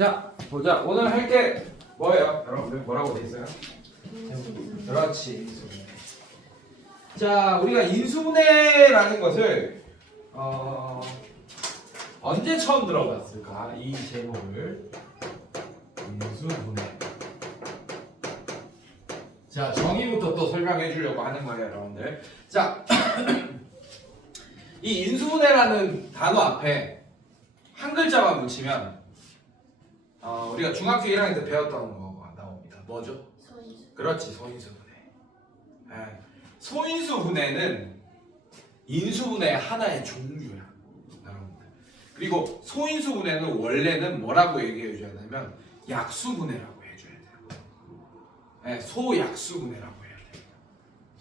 자, 보자. 오늘 할 게 뭐예요? 여러분들 뭐라고 돼 있어요? 그렇지, 인수분해. 자, 우리가 인수분해라는 것을 언제 처음 들어봤을까? 이 제목을 인수분해. 자, 정의부터 또 설명해 주려고 하는 거예요, 여러분들. 자, 이 인수분해라는 단어 앞에 한 글자만 붙이면 우리가 중학교 1학년 때 배웠던 거가 나옵니다. 뭐죠? 소인수. 그렇지, 소인수분해. 예. 소인수분해는 인수분해의 하나의 종류야, 여러분들. 그리고 소인수분해는 원래는 뭐라고 얘기해 줘야 되냐면 약수분해라고 해줘야 돼요. 예, 소약수분해라고 해야 돼요.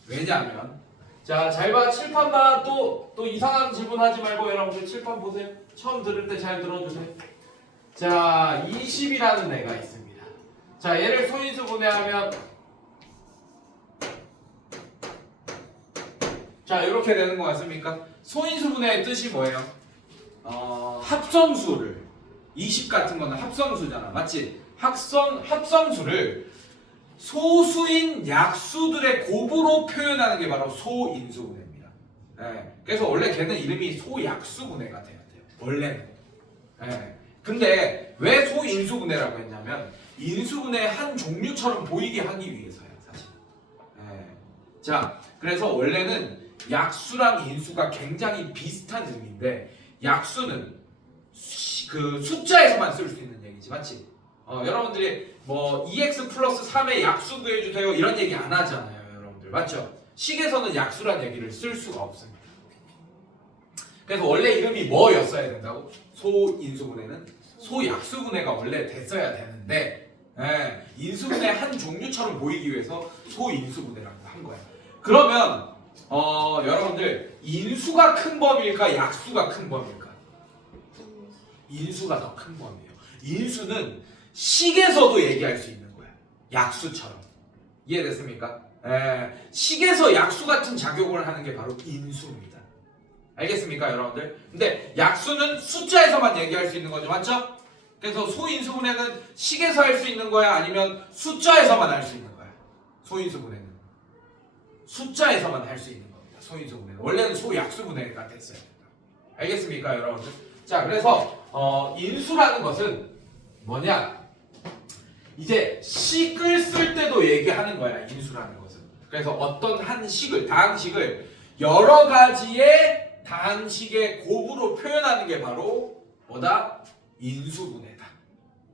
왜냐하면 자, 잘 봐. 칠판만 또 이상한 질문 하지 말고 여러분들 칠판 보세요. 처음 들을 때 잘 들어주세요. 자, 20이라는 애가 있습니다. 자, 얘를 소인수 분해하면 자, 이렇게 되는 것 같습니까? 소인수 분해의 뜻이 뭐예요? 합성수를 20 같은 거는 합성수잖아. 맞지? 합성수를 소수인 약수들의 곱으로 표현하는 게 바로 소인수분해입니다. 예, 그래서 원래 걔는 이름이 소약수분해가 돼야 돼요. 원래는. 예, 근데 왜 소인수분해라고 했냐면 인수분해의 한 종류처럼 보이게 하기 위해서야, 사실. 예, 자, 그래서 원래는 약수랑 인수가 굉장히 비슷한 의미인데 약수는 그 숫자에서만 쓸 수 있는 얘기지, 맞지? 여러분들이 뭐 2x 플러스 3의 약수 구해주세요 이런 얘기 안 하잖아요, 여러분들. 맞죠? 식에서는 약수란 얘기를 쓸 수가 없습니다. 그래서 원래 이름이 뭐였어야 된다고? 소인수분해는 소약수분해가 원래 됐어야 되는데 인수분해 한 종류처럼 보이기 위해서 소인수분해라고 한 거야. 그러면 여러분들 인수가 큰 범위일까? 약수가 큰 범위일까? 인수가 더 큰 범위예요. 인수는 식에서도 얘기할 수 있는 거야. 약수처럼. 이해됐습니까? 식에서 약수 같은 작용을 하는 게 바로 인수입니다. 알겠습니까, 여러분들? 근데 약수는 숫자에서만 얘기할 수 있는 거죠. 맞죠? 그래서 소인수분해는 식에서 할 수 있는 거야? 아니면 숫자에서만 할 수 있는 거야? 소인수분해는 숫자에서만 할 수 있는 겁니다. 소인수분해는 원래는 소약수분해가 됐어요. 알겠습니까, 여러분들? 자, 그래서 인수라는 것은 뭐냐? 이제 식을 쓸 때도 얘기하는 거야, 인수라는 것은. 그래서 어떤 한 식을, 다항식을 여러 가지의 다항식의 곱으로 표현하는 게 바로 뭐다? 인수분해다.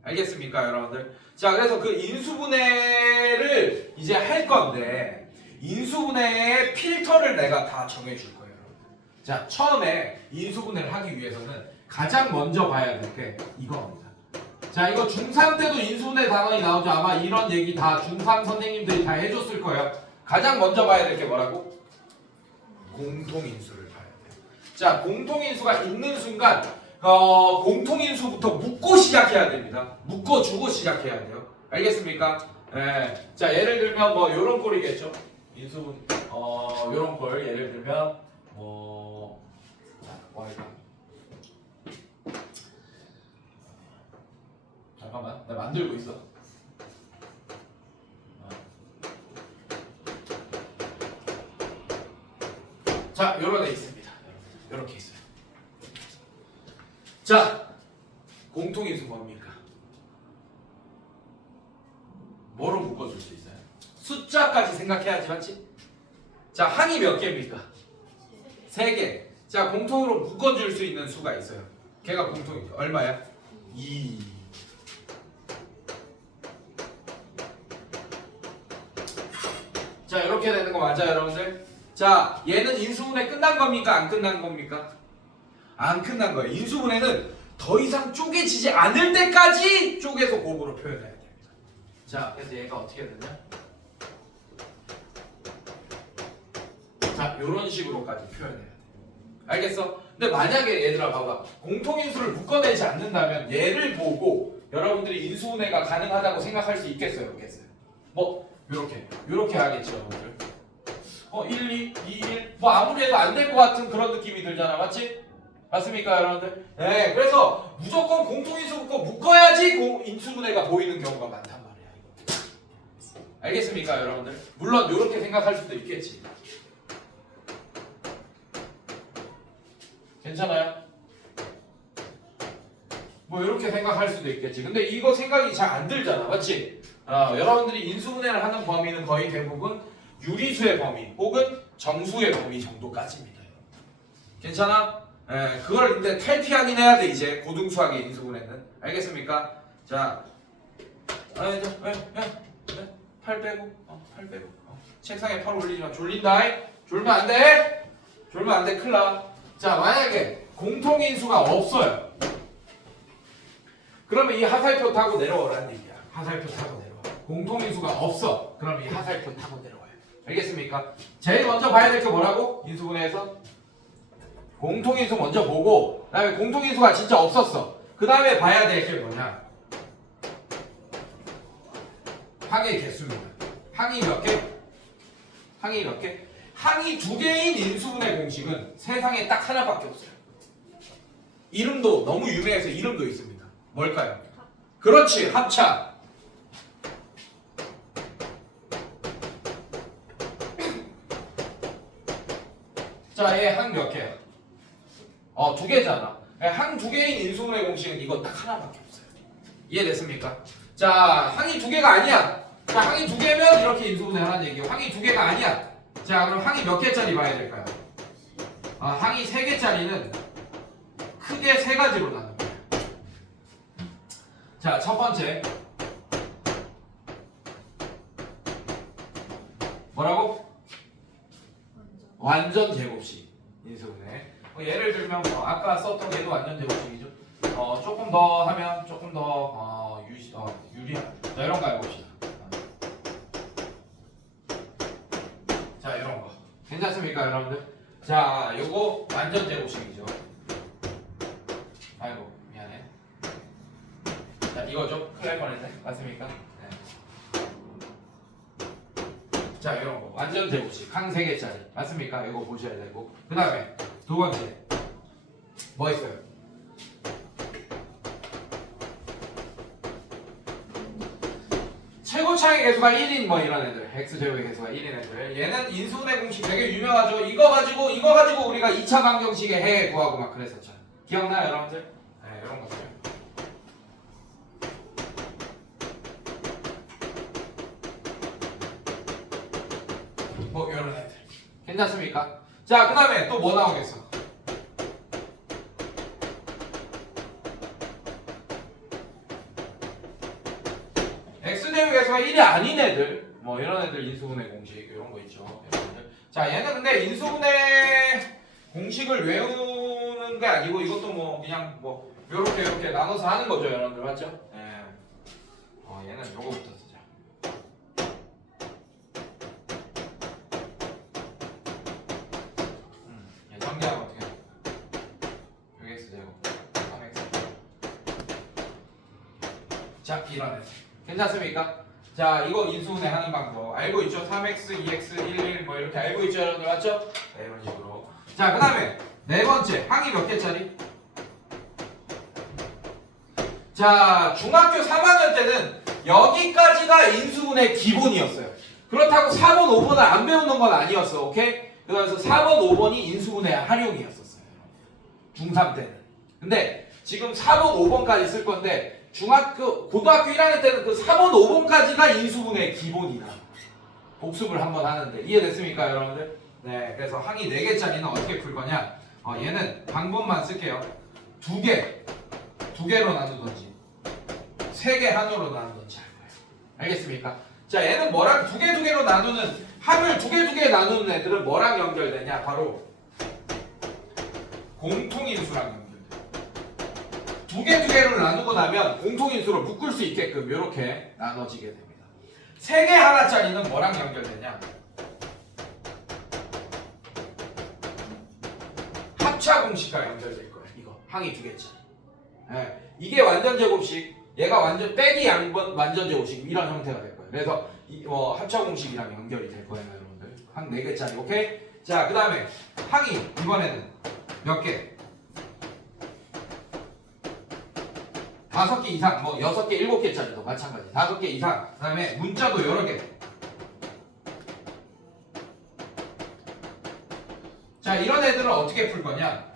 알겠습니까, 여러분들? 자, 그래서 그 인수분해를 이제 할 건데 인수분해의 필터를 내가 다 정해줄 거예요, 여러분들. 자, 처음에 인수분해를 하기 위해서는 가장 먼저 봐야 될 게 이거입니다. 자, 이거 중3 때도 인수분해 단원이 나오죠. 아마 이런 얘기 다 중3 선생님들이 다 해줬을 거예요. 가장 먼저 봐야 될 게 뭐라고? 공통인수를 봐야 돼요. 자, 공통인수가 있는 순간 공통인수부터 묶고 시작해야 됩니다. 묶어주고 시작해야 돼요. 알겠습니까? 자, 예를 들면 뭐 요런 꼴이겠죠. 인수분 요런 꼴 예를 들면 y가 잠깐만, 나 만들고 있어. 자, 요런 애 있습니다. 요렇게 있어요. 자, 공통인수 뭡니까? 뭐로 묶어줄 수 있어요? 숫자까지 생각해야지, 맞지? 자, 항이 몇 개입니까? 3개. 자, 공통으로 묶어줄 수 있는 수가 있어요. 걔가 공통이죠. 얼마야? 2. 자, 이렇게 되는 거 맞아요, 여러분들? 자, 얘는 인수분해 끝난 겁니까? 안 끝난 겁니까? 안 끝난 거예요. 인수분해는 더 이상 쪼개지지 않을 때까지 쪼개서 곱으로 표현해야 됩니다. 자, 그래서 얘가 어떻게 되냐? 자, 이런 식으로까지 표현해야 돼. 알겠어? 근데 만약에 얘들아 봐봐. 공통인수를 묶어내지 않는다면 얘를 보고 여러분들이 인수분해가 가능하다고 생각할 수 있겠어요? 없겠어요? 뭐 요렇게 하겠죠, 여러분들. 1, 2, 2, 1 뭐 아무리 해도 안 될 것 같은 그런 느낌이 들잖아, 맞지? 맞습니까, 여러분들? 네, 그래서 무조건 공통인수 묶어야지 인수분해가 보이는 경우가 많단 말이야. 이거. 알겠습니까, 여러분들? 물론 이렇게 생각할 수도 있겠지. 괜찮아요? 뭐 이렇게 생각할 수도 있겠지. 근데 이거 생각이 잘 안 들잖아, 맞지? 여러분들이 인수분해를 하는 범위는 거의 대부분 유리수의 범위 혹은 정수의 범위 정도까지입니다. 괜찮아? 그걸 근데 탈피하긴 해야 돼 이제 고등수학의 인수분해는. 알겠습니까? 자, 팔 빼고, 팔 빼고. 책상에 팔 올리지 마. 졸린다. 졸면 안 돼. 졸면 안 돼. 큰일 나. 자, 만약에 공통인수가 없어요. 그러면 이 하살표 타고 내려오라는 얘기야. 하살표 타고 내려와. 공통인수가 없어. 그럼 이 하살표 타고 내려와요. 알겠습니까? 제일 먼저 봐야 될 게 뭐라고? 인수분해에서 공통인수 먼저 보고, 그 다음에 공통인수가 진짜 없었어. 그 다음에 봐야 될 게 뭐냐? 항의 개수입니다. 항이 몇 개? 항이 몇 개? 항이 두 개인 인수분해 공식은 세상에 딱 하나밖에 없어요. 이름도 너무 유명해서 이름도 있습니다. 뭘까요? 그렇지, 합차. 자, 얘 항 몇 개야? 두 개잖아. 항 두 개인 인수분해 공식은 이거 딱 하나밖에 없어요. 이해됐습니까? 자, 항이 두 개가 아니야. 자, 항이 두 개면 이렇게 인수분해 하라는 얘기고, 항이 두 개가 아니야. 자, 그럼 항이 몇 개짜리 봐야 될까요? 항이 세 개짜리는 크게 세 가지로 나눕니다. 자, 첫 번째. 뭐라고? 완전 제곱식 인수분해. 예를 들면 아까 썼던 얘도 완전 제곱식이죠. 조금 더 하면 조금 더 유리한. 자, 이런 거 해봅시다. 자, 이런 거. 괜찮습니까, 여러분들? 자, 요거 완전 제곱식이죠. 아이고, 미안해. 자, 이거죠. 큰일 날 뻔했네. 맞습니까? 네. 자, 이런 거. 완전 제곱식. 항 3개짜리. 맞습니까? 이거 보셔야 되고. 그 다음에 두 번째. 뭐 있어요? 최고차의 개수가 1인 뭐 이런 애들. x제곱의 개수가 1인 애들. 얘는 인수분해 공식 되게 유명하죠. 이거 가지고 우리가 2차 방정식의 해 구하고 막 그랬었잖아. 기억나요, 여러분들? 네, 이런 것들. 뭐 이런 애들. 괜찮습니까? 자, 그 다음에 또 뭐 나오겠어? x제곱의 개수가 1이 아닌 애들. 뭐 이런 애들 인수분해 공식 이런 거 있죠. 여러분들. 자, 얘는 근데 인수분해 공식을 외우는 게 아니고 이것도 뭐 그냥 뭐 이렇게 나눠서 하는 거죠, 여러분들. 맞죠? 예. 얘는 요거부터 쓰자. 얘 정리하면 어떻게 해? 여기 x제곱 3x. 자, 이런 애들. 괜찮습니까? 자, 이거 인수분해 하는 방법 알고 있죠? 3x, 2x, 1, 뭐 이렇게 알고 있죠, 여러분들? 맞죠? 네, 이런 식으로. 자, 그 다음에 네 번째, 항이 몇 개짜리? 자, 중학교 3학년 때는 여기까지가 인수분해 기본이었어요. 그렇다고 4번, 5번을 안 배우는 건 아니었어, 오케이? 그래서 4번, 5번이 인수분해 활용이었었어요. 중3 때는. 근데 지금 4번, 5번까지 쓸 건데 고등학교 1학년 때는 그 4번, 5번까지가 인수분해 기본이다. 복습을 한번 하는데 이해됐습니까, 여러분들? 네, 그래서 항이 4개짜리는 어떻게 풀 거냐? 얘는 방법만 쓸게요. 두 개로 나누든지 3개 한으로 나누든지 할 거예요. 알겠습니까? 자, 얘는 뭐랑 두 개로 나누는 항을 두 개 나누는 애들은 뭐랑 연결되냐? 바로 공통인수랑 연결돼. 두 개로 나누고 나면 공통인수로 묶을 수 있게끔 이렇게 나눠지게 됩니다. 3개 하나짜리는 뭐랑 연결되냐? 합차 공식과 연결될 거예요. 이거 항이 2개짜리. 네. 이게 완전 제곱식, 얘가 완전 빼기 양분 완전 제곱식 이런 형태가 될 거예요. 그래서 합차 공식이랑 연결이 될 거예요, 여러분들. 항 4개짜리, 오케이? 자, 그 다음에 항이 이번에는 몇 개? 5개 이상, 뭐 6개, 7개짜리도 마찬가지. 5개 이상. 그다음에 문자도 여러 개. 자, 이런 애들은 어떻게 풀 거냐?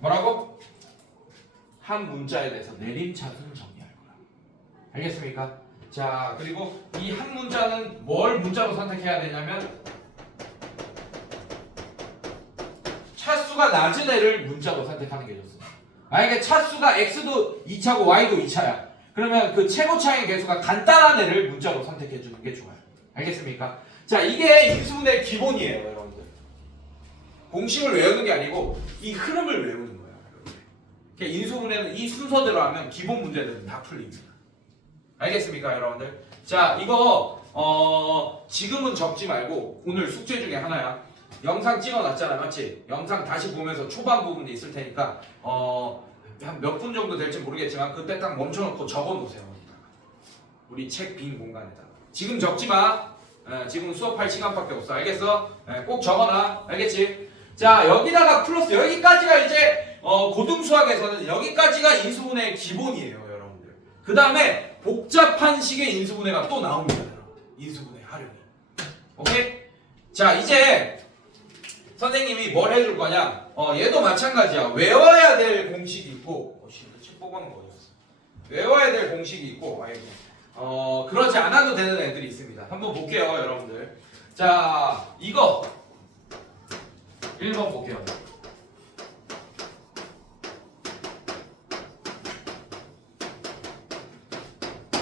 뭐라고? 한 문자에 대해서 내림차순 정리할 거야. 알겠습니까? 자, 그리고 이 한 문자는 뭘 문자로 선택해야 되냐면 차수가 낮은 애를 문자로 선택하는 게 좋습니다. 만약에 차수가 x도 2차고 y도 2차야. 그러면 그 최고차의 개수가 간단한 애를 문자로 선택해 주는 게 좋아요. 알겠습니까? 자, 이게 인수분해의 기본이에요, 여러분들. 공식을 외우는 게 아니고 이 흐름을 외우는 거예요. 그러니까 인수분해는 이 순서대로 하면 기본 문제들은 다 풀립니다. 알겠습니까, 여러분들? 자, 이거 지금은 적지 말고 오늘 숙제 중에 하나야. 영상 찍어놨잖아, 맞지? 영상 다시 보면서 초반 부분이 있을 테니까 한 몇 분 정도 될지 모르겠지만 그때 딱 멈춰놓고 적어놓으세요. 우리 책 빈 공간에다가. 지금 적지 마. 지금 수업할 시간밖에 없어. 알겠어? 꼭 적어놔. 알겠지? 자, 여기다가 플러스 여기까지가 이제 고등수학에서는 여기까지가 인수분해의 기본이에요, 여러분들. 그 다음에 복잡한 식의 인수분해가 또 나옵니다, 여러분. 인수분해 활용이. 오케이? 자, 이제 선생님이 뭘 해줄 거냐? 얘도 마찬가지야. 외워야 될 공식이 있고, 책 뽑아놓은 거 어디였어? 외워야 될 공식이 있고, 아이고. 그러지 않아도 되는 애들이 있습니다. 한번 볼게요, 여러분들. 자, 이거 1번 볼게요.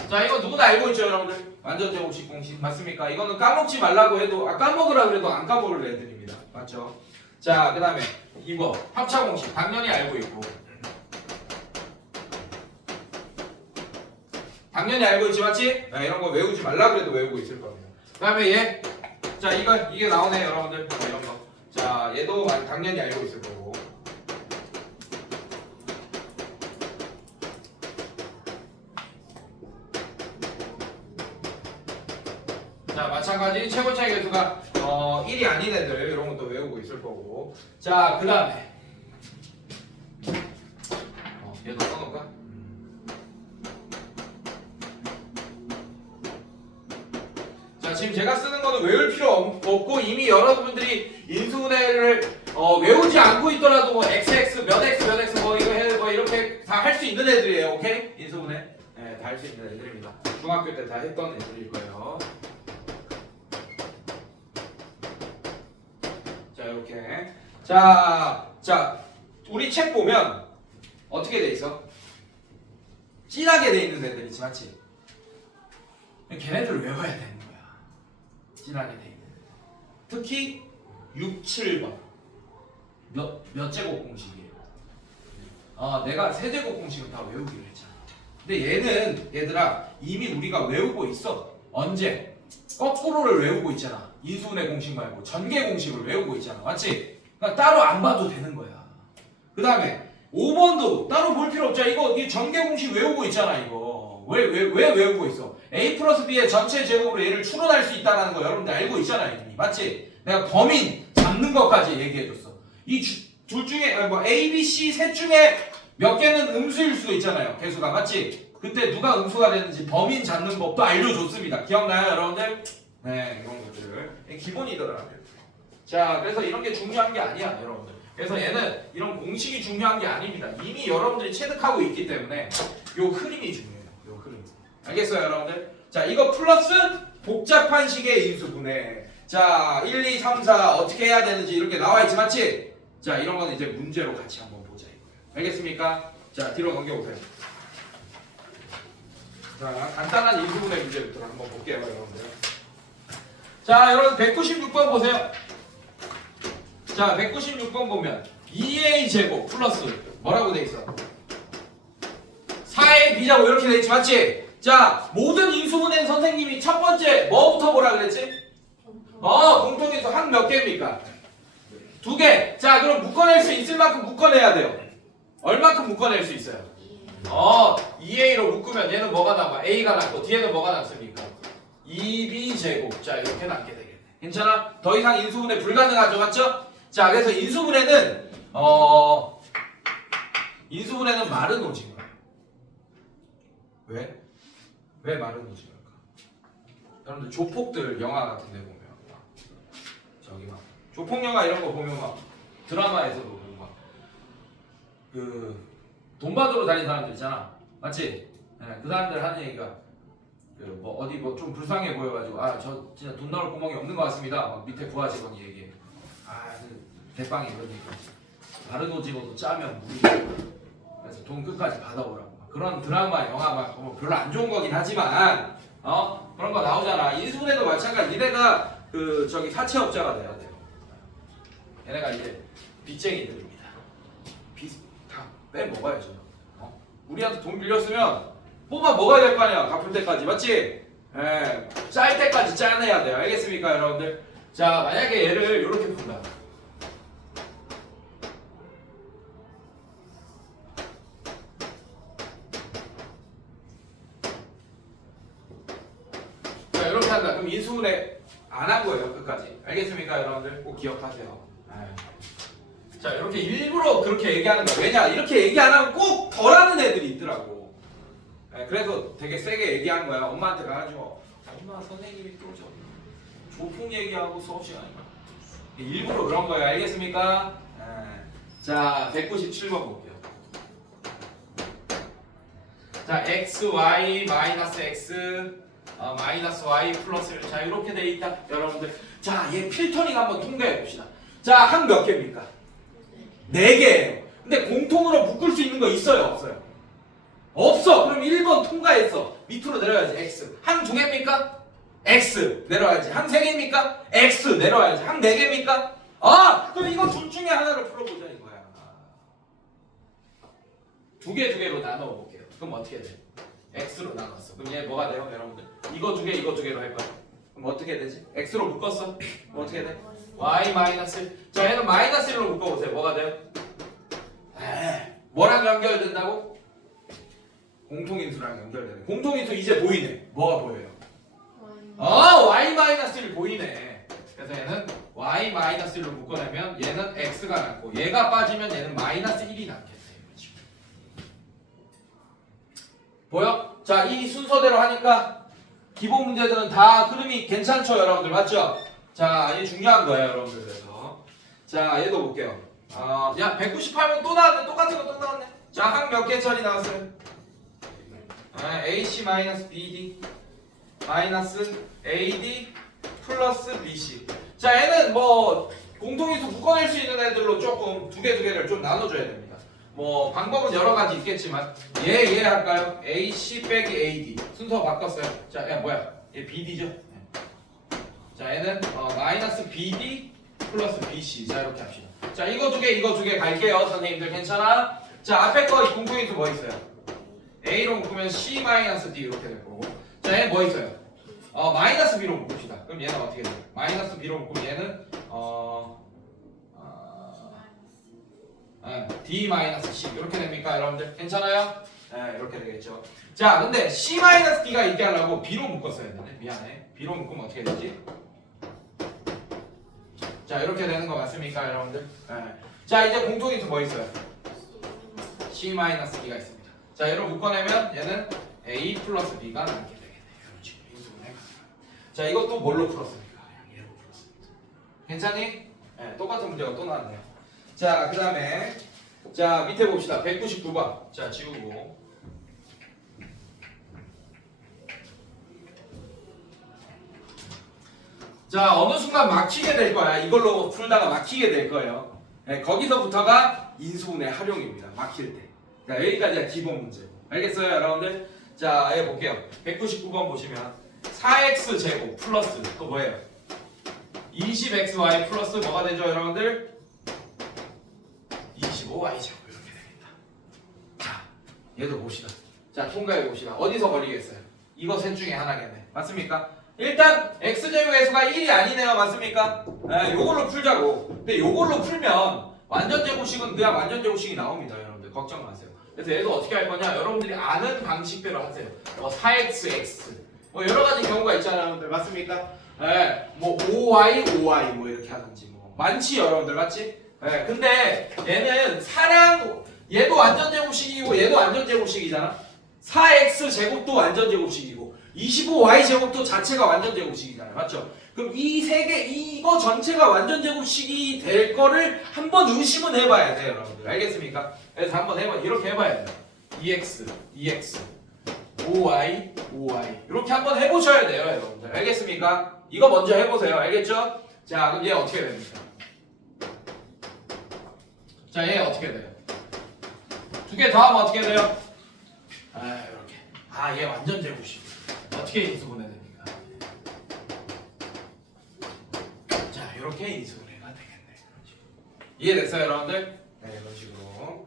자, 이거 누구나 알고 있죠, 여러분들? 완전제곱식 공식 맞습니까? 이거는 까먹지 말라고 해도 까먹으라 그래도 안 까먹을 애들입니다. 맞죠? 자, 그 다음에 이거 합차공식 당연히 알고 있고, 당연히 알고 있지, 맞지? 이런 거 외우지 말라 그래도 외우고 있을 겁니다. 그 다음에 얘, 자, 이게 나오네, 여러분들. 이런 거. 자, 얘도 당연히 알고 있을 거고. 자, 마찬가지 최고차의 개수가 1이 아닌 애들 이런 것도 외우고 있을 거고. 자, 그 다음에 얘도 써놓을까? 자, 지금 제가 쓰는 거는 외울 필요 없고 이미 여러분들이 인수분해를 외우지 않고 있더라도 뭐 XX 몇 X 뭐 이거 해 뭐 이렇게 다 할 수 있는 애들이에요. 오케이? 인수분해. 네, 다 할 수 있는 애들입니다. 중학교 때 다 했던 애들일 거예요. 이렇게. 자, 우리 책 보면 어떻게 돼 있어? 진하게 돼 있는 애들 있지, 맞지? 걔네들을 외워야 되는 거야. 진하게 돼 있는 애들. 특히 6, 7번. 몇 제곱 공식이에요? 내가 세제곱 공식은 다 외우기로 했잖아. 근데 얘들아 이미 우리가 외우고 있어. 언제? 거꾸로를 외우고 있잖아. 인수분해 공식 말고 전개 공식을 외우고 있잖아. 맞지? 그러니까 따로 안 봐도 되는 거야. 그 다음에 5번도 따로 볼 필요 없잖아. 이 전개 공식 외우고 있잖아. 이거 왜 외우고 있어? A 플러스 B의 전체 제곱으로 얘를 추론할 수 있다는 거 여러분들 알고 있잖아요. 이미. 맞지? 내가 범인 잡는 것까지 얘기해줬어. 이 둘 중에 뭐 A, B, C 셋 중에 몇 개는 음수일 수도 있잖아요. 개수가. 맞지? 그때 누가 음수가 되는지 범인 잡는 법도 알려줬습니다. 기억나요, 여러분들? 네, 이런 것들을 기본이더라고요. 자, 그래서 이런 게 중요한 게 아니야, 여러분들. 그래서 얘는 이런 공식이 중요한 게 아닙니다. 이미 여러분들이 체득하고 있기 때문에 요 흐름이 중요해요. 요 흐름. 알겠어요, 여러분들? 자, 이거 플러스 복잡한 식의 인수분해. 자, 1, 2, 3, 4 어떻게 해야 되는지 이렇게 나와 있지, 맞지? 자, 이런 건 이제 문제로 같이 한번 보자 이거예요. 알겠습니까? 자, 뒤로 넘겨보세요. 자, 간단한 인수분해 문제부터 한번 볼게요, 여러분들. 자, 여러분 196번 보세요. 자, 196번 보면 2a 제곱 플러스 뭐라고 돼 있어? 4a b자고 이렇게 돼 있지, 맞지? 자, 모든 인수분해는 선생님이 첫 번째 뭐부터 보라 그랬지? 공통인수 한 몇 개입니까? 2개. 자, 그럼 묶어낼 수 있을 만큼 묶어내야 돼요. 얼만큼 묶어낼 수 있어요? 2a로 묶으면 얘는 뭐가 남아? a가 남고 뒤에는 뭐가 남습니까? 2b 제곱. 자 이렇게 남게 되겠네. 괜찮아? 더 이상 인수분해 불가능하죠, 맞죠? 자 그래서 인수분해는 마른 오징어야. 왜? 왜 마른 오징어일까? 여러분들 조폭들 영화 같은 데 보면 막 저기 막 조폭 영화 이런 거 보면 막 드라마에서도 보면 막 그 돈 받으러 다니는 사람들 있잖아, 맞지? 네, 그 사람들 하는 얘기가 그 뭐 어디 뭐 좀 불쌍해 보여가지고 아 저 진짜 돈 나올 구멍이 없는 것 같습니다. 막 밑에 부하 직원이 얘기해. 대빵이 이런 얘기. 다른 오징어도 짜면 물이 그래서 돈 끝까지 받아오라고. 그런 드라마, 영화 막 별로 안 좋은 거긴 하지만 그런 거 나오잖아. 인수분해도 마찬가지. 니네가 그 저기 사채업자가 돼야 돼요. 얘네가 이제 빚쟁이들입니다. 빚 다 빼먹어야죠. 우리한테 돈 빌렸으면 뽑아 먹어야 될 거 아니야. 갚을 때까지, 맞지? 예, 짤 때까지 짜내야 돼요. 알겠습니까, 여러분들? 자, 만약에 얘를 이렇게 푼다. 자, 이렇게 한다. 그럼 인수분해 안 한 거예요, 끝까지. 알겠습니까, 여러분들? 꼭 기억하세요. 자, 이렇게 일부러 그렇게 얘기하는 거야. 왜냐? 이렇게 얘기 안 하면 꼭 덜하는 애들이 있더라고. 그래서 되게 세게 얘기한 거야. 엄마한테 가가지고 엄마 선생님이 또 저 조폭 얘기하고 수업 시간이야. 일부러 그런 거예요. 알겠습니까? 자, 197번 볼게요. 자, x, y, 마이너스 x, 마이너스 y 플러스 자 이렇게 돼 있다. 여러분들. 자, 얘 필터링 한번 통과해 봅시다. 자, 항 몇 개입니까? 4개예요. 근데 공통으로 묶을 수 있는 거 있어요? 없어요? 없어. 그럼 1번 통과했어. 밑으로 내려야지. x. 항 2개입니까? x 내려야지. 항 3개입니까? x 내려야지. 항 4개입니까? 그럼 이거 둘 중에 하나를 풀어보자 이거야. 2개로 나눠 볼게요. 그럼 어떻게 돼? x로 나눴어. 그럼 얘 뭐가 돼요, 여러분들? 이거 2개, 이거 2개로 할 거야. 그럼 어떻게 되지? x로 묶었어? 그럼 어떻게 돼? y 마이너스 1. 자, 얘는 마이너스 1로 묶어보세요. 뭐가 돼요? 뭐랑 연결된다고? 공통인수랑 연결되네. 공통인수 이제 보이네. 뭐가 보여요? y 마이너스 1 보이네. 그래서 얘는 y 마이너스 1로 묶어내면 얘는 x가 남고 얘가 빠지면 얘는 마이너스 1이 남겠네. 보여? 자, 이 순서대로 하니까 기본 문제들은 다 흐름이 괜찮죠, 여러분들? 맞죠? 자, 이게 중요한 거예요, 여러분들. 그래서 자, 얘도 볼게요. 야, 198번 또 나왔네. 똑같은 거 또 나왔네. 자, 항 몇 개짜리 나왔어요? AC 마이너스 BD 마이너스 AD 플러스 BC. 자, 얘는 뭐 공통인수 묶어낼 수 있는 애들로 조금 두 개를 좀 나눠줘야 됩니다. 뭐 방법은 여러 가지 있겠지만 얘 할까요? AC 빼기 AD 순서 바꿨어요. 자, 얘 뭐야? 얘 BD죠? 자, 얘는 마이너스 BD 플러스 BC. 자, 이렇게 합시다. 자, 이거 두 개 갈게요, 선생님들. 괜찮아? 자, 앞에 거 공통인수 뭐 있어요? A로 묶으면 C 마이너스 D 이렇게 될 거고. 자, 얘 뭐 있어요? 마이너스 B로 묶읍시다. 그럼 얘는 어떻게 돼요? 마이너스 B로 묶으면 얘는 D 마이너스 C 이렇게 됩니까, 여러분들? 괜찮아요? 네, 이렇게 되겠죠. 자, 근데 C 마이너스 D가 있게 하려고 B로 묶었어야 되네. 미안해. B로 묶으면 어떻게 되지? 자, 이렇게 되는 거 맞습니까, 여러분들? 네. 자, 이제 공통인수 뭐 있어요? C 마이너스 D가 있습니다. 자, 얘를 묶어내면 얘는 A 플러스 B가 남게 되겠네요. 지금 인수분해 가능합니다. 자, 이것도 뭘로 풀었습니까? 그냥 얘로 풀었습니다. 괜찮니? 네, 똑같은 문제가 또 나왔네요. 자, 그 다음에 자, 밑에 봅시다. 199번. 자, 지우고. 자, 어느 순간 막히게 될 거야. 이걸로 풀다가 막히게 될 거예요. 네, 거기서부터가 인수분해 활용입니다. 막힐 때. 자, 여기까지가 기본 문제. 알겠어요, 여러분들? 자, 얘 볼게요. 199번 보시면 4x 제곱 플러스 또 뭐예요? 20xy 플러스 뭐가 되죠, 여러분들? 25y 제곱 이렇게 됩니다. 자, 얘도 봅시다. 자, 통과해 봅시다. 어디서 걸리겠어요? 이거 셋 중에 하나겠네. 맞습니까? 일단 x제곱의 수가 1이 아니네요. 맞습니까? 네, 요걸로 풀자고. 근데 요걸로 풀면 완전제곱식은 그냥 완전제곱식이 나옵니다, 여러분들. 걱정 마세요. 그래서 얘도 어떻게 할 거냐? 여러분들이 아는 방식대로 하세요. 4xx 뭐 여러 가지 경우가 있잖아요, 여러분들. 맞습니까? 예, 뭐 5y, 5y 뭐 이렇게 하든지 뭐 많지 여러분들, 맞지? 예, 근데 얘는 얘도 완전 제곱식이고 얘도 완전 제곱식이잖아. 4x 제곱도 완전 제곱식이고 25y 제곱도 자체가 완전 제곱식이잖아요, 맞죠? 그럼 이 세 개 이거 전체가 완전 제곱식이 될 거를 한번 의심은 해봐야 돼요, 여러분들. 알겠습니까? 그래서 한번 이렇게 해봐야 돼요. 2x, 2x, 5y, 5y 이렇게 한번 해보셔야 돼요, 여러분들. 알겠습니까? 이거 먼저 해보세요. 알겠죠? 자, 그럼 얘 어떻게 됩니까? 자, 얘 어떻게 돼요? 두 개 더하면 어떻게 돼요? 이렇게. 얘 완전 제곱식. 어떻게 인수분해 됩니까? 자, 이렇게 인수분해가 되겠네. 이해됐어요, 여러분들? 네, 이런 식으로.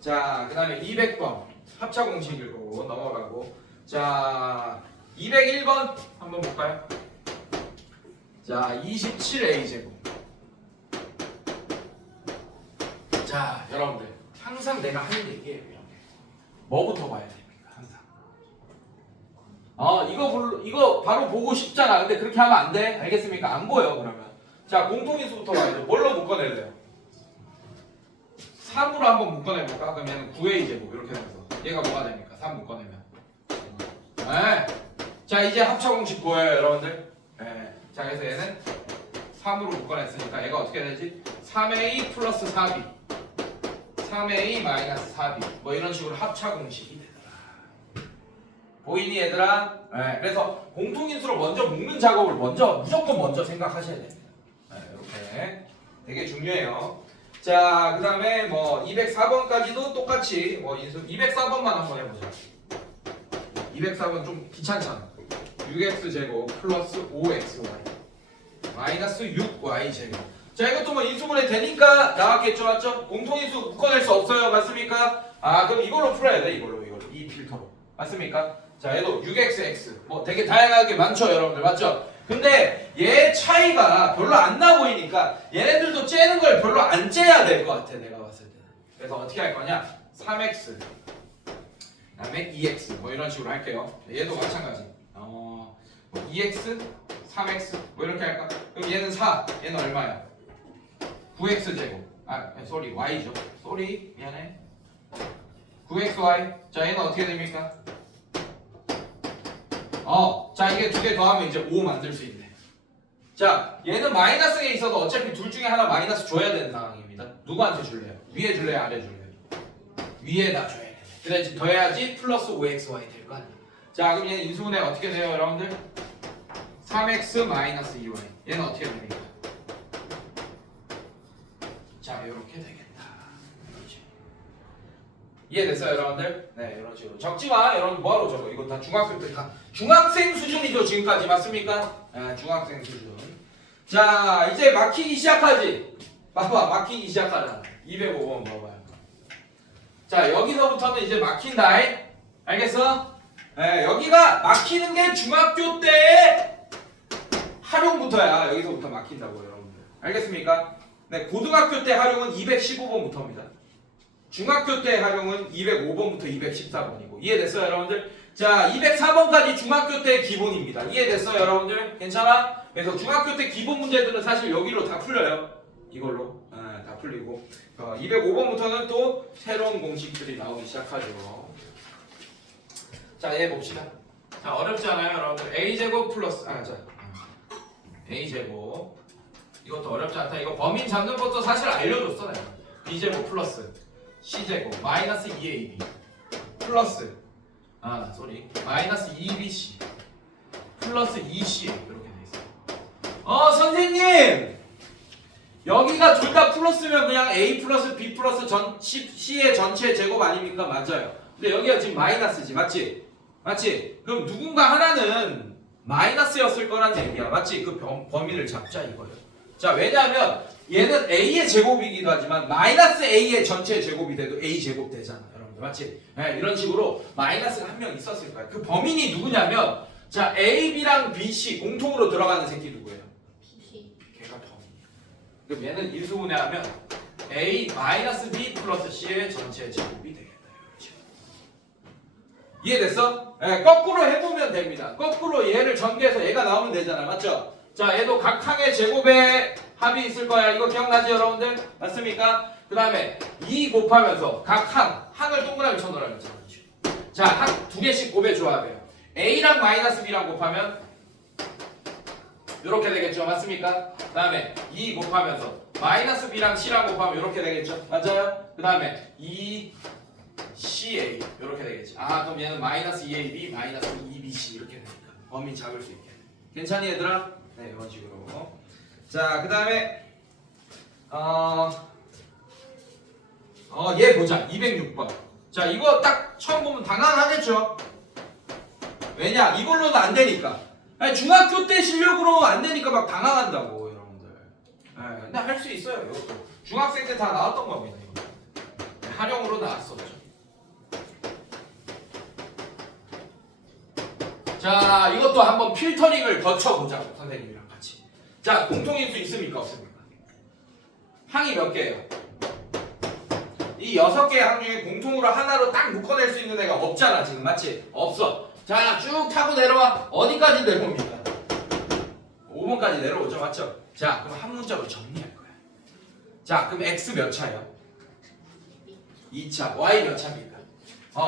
자, 그 다음에 200번 합차 공식 읽고 넘어가고. 자, 201번 한번 볼까요? 자, 27a 제곱. 자, 여러분들 항상 내가 하는 얘기예요. 뭐부터 봐야 됩니까? 항상. 이거 바로 보고 싶잖아. 근데 그렇게 하면 안 돼. 알겠습니까? 안 보여 그러면. 자, 공통인수부터 봐야죠. 뭘로 묶어낼래요? 3으로 한번 묶어내볼까? 그럼 얘는 9a 제곱 이렇게 되면서 얘가 뭐가 됩니까? 3 묶어내면. 네. 자, 이제 합차 공식 보여요, 여러분들. 네. 자, 그래서 얘는 3으로 묶어냈으니까 얘가 어떻게 되지? 3a 플러스 4b 3a 마이너스 4b 뭐 이런 식으로 합차 공식이 되더라. 보이니 얘들아? 네. 그래서 공통인수로 먼저 묶는 작업을 무조건 먼저 생각하셔야 됩니다. 네, 이렇게 되게 중요해요. 자, 그 다음에 뭐 204번까지도 똑같이 뭐 인수 204번만 한번 해보자. 204번 좀 귀찮잖아. 6x 제곱 플러스 5xy 마이너스 6y 제곱. 자, 이것도 뭐 인수분해 되니까 나왔겠죠, 맞죠? 공통인수 묶어낼 수 없어요, 맞습니까? 그럼 이걸로 풀어야 돼, 이걸로 이 필터로, 맞습니까? 자, 얘도 6xx 뭐 되게 다양하게 많죠, 여러분들, 맞죠? 근데 얘 차이가 별로 안 나 보이니까 얘네들도 째는 걸 별로 안 째야 될 것 같아, 내가 봤을 때. 그래서 어떻게 할 거냐? 3x 그다음에 2x 뭐 이런 식으로 할게요. 얘도 마찬가지. 2x 3x 뭐 이렇게 할까? 그럼 얘는 4, 얘는 얼마야? 9x 제곱. y죠. 미안해. 9xy. 자, 얘는 어떻게 됩니까? 자, 이게 두 개 더하면 이제 5 만들 수 있네. 자, 얘는 마이너스에 있어도 어차피 둘 중에 하나 마이너스 줘야 되는 상황입니다. 누구한테 줄래요? 위에 줄래요? 아래 줄래요? 위에다 줘야 돼. 그래야지 더해야지 플러스 5xy 될 거 아니야. 자, 그럼 얘는 인수분해 어떻게 돼요, 여러분들? 3x 마이너스 2y. 얘는 어떻게 됩니까? 자, 이렇게 되겠다. 그렇지. 이해됐어요, 여러분들? 네, 이런 식으로. 적지마, 여러분. 뭐하러 적어? 이거 다 중학생 때 중학생 수준이죠, 지금까지. 맞습니까? 네, 중학생 수준. 자, 이제 막히기 시작하지. 봐봐, 막히기 시작하잖아. 205번 봐봐요. 자, 여기서부터는 이제 막힌다. 알겠어? 네, 여기가 막히는 게 중학교 때 활용부터야. 여기서부터 막힌다고, 여러분들. 알겠습니까? 네, 고등학교 때 활용은 215번부터입니다. 중학교 때 활용은 205번부터 214번이고. 이해됐어요, 여러분들? 자, 204번까지 중학교 때 기본입니다. 이해됐어요, 여러분들? 괜찮아? 그래서 중학교 때 기본 문제들은 사실 여기로 다 풀려요. 이걸로 다 풀리고 205번부터는 또 새로운 공식들이 나오기 시작하죠. 자, 얘 봅시다. 자, 어렵지 않아요, 여러분들? a제곱 플러스 a제곱 이것도 어렵지 않다. 이거 범인 잡는 것도 사실 알려줬어 내가. b제곱 플러스 c제곱 마이너스 2ab 플러스 마이너스 2bc 플러스 2c 이렇게 돼있어. 선생님! 여기가 둘 다 플러스면 그냥 a 플러스 b 플러스 c의 전체 제곱 아닙니까? 맞아요. 근데 여기가 지금 마이너스지, 맞지? 맞지? 그럼 누군가 하나는 마이너스였을 거란 얘기야, 맞지? 그 범위를 잡자 이거예요. 자, 왜냐하면 얘는 a의 제곱이기도 하지만 마이너스 a의 전체 제곱이 돼도 a 제곱 되잖아, 여러분들, 맞지? 네, 이런 식으로 마이너스가 한 명 있었을 거야. 그 범인이 누구냐면, 자, a, b랑 b, c 공통으로 들어가는 새끼 누구예요? 걔가 범인이야. 그럼 얘는 인수분해하면 a 마이너스 b 플러스 c의 전체 제곱이 되겠다. 이해됐어? 예, 거꾸로 해보면 됩니다. 거꾸로 얘를 전개해서 얘가 나오면 되잖아. 맞죠? 자, 얘도 각 항의 제곱에 합이 있을 거야. 이거 기억나지 여러분들? 맞습니까? 그 다음에 2 곱하면서 각 항을 동그라미 쳐놓으라면 자, 항 두 개씩 곱해 줘야 돼요. A랑 마이너스 B랑 곱하면 이렇게 되겠죠. 맞습니까? 그 다음에 2 곱하면서 마이너스 B랑 C랑 곱하면 이렇게 되겠죠. 맞아요? 그 다음에 2CA 이렇게 되겠죠. 아, 그럼 얘는 마이너스 2AB 마이너스 2BC 이렇게 되니까 범위 잡을 수 있게. 괜찮니 얘들아? 네, 이런 식으로. 자, 그 다음에 얘 보자. 206번. 자, 이거 딱 처음 보면 당황하겠죠? 왜냐? 이걸로는 안 되니까. 아니, 중학교 때 실력으로 안 되니까 막 당황한다고, 여러분들. 네, 근데 할 수 있어요, 이것도. 중학생 때 다 나왔던 겁니다, 이거. 네, 활용으로 나왔었죠. 자, 이것도 한번 필터링을 거쳐보자고, 선생님이랑 같이. 자, 공통인수 있습니까? 없습니까? 항이 몇 개예요? 이 6개의 항 중에 공통으로 하나로 딱 묶어낼 수 있는 애가 없잖아, 지금. 맞지? 없어. 자, 쭉 타고 내려와. 어디까지 내려옵니까? 5번까지 내려오죠. 맞죠? 자, 그럼 한 문자로 정리할 거야. 자, 그럼 x 몇 차예요? 2차. y 몇 차입니까?